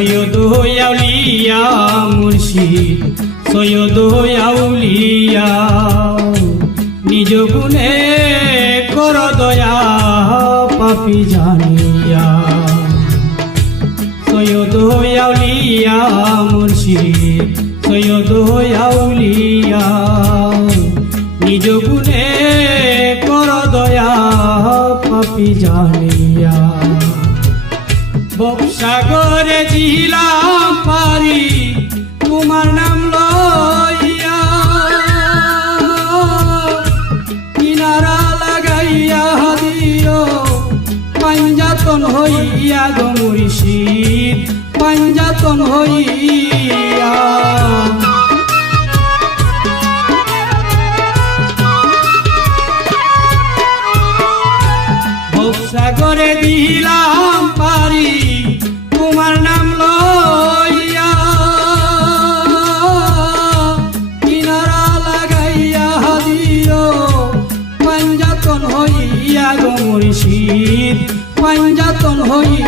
আউলিয়া মুর্শিদ, সৈয়দ আউলিয়া নিজ গুণে কর দয়া পাপি জানিয়া। সৈয়দ আউলিয়া মুর্শিদ, সৈয়দ আউলিয়া নিজ গুণে কর দয়া পাপি জানিয়া। বক্সাগরে জিলাম পারি, তোমার নাম লইয়া। কিনারা লাগাইয়া দিও, পাঞ্জাতন হইয়া গো মুর্শিদ, পাঞ্জাতন হইয়া। ভবসাগরে দিলাম হইয়া গো মুর্শিদ পাঞ্জাতন হইয়া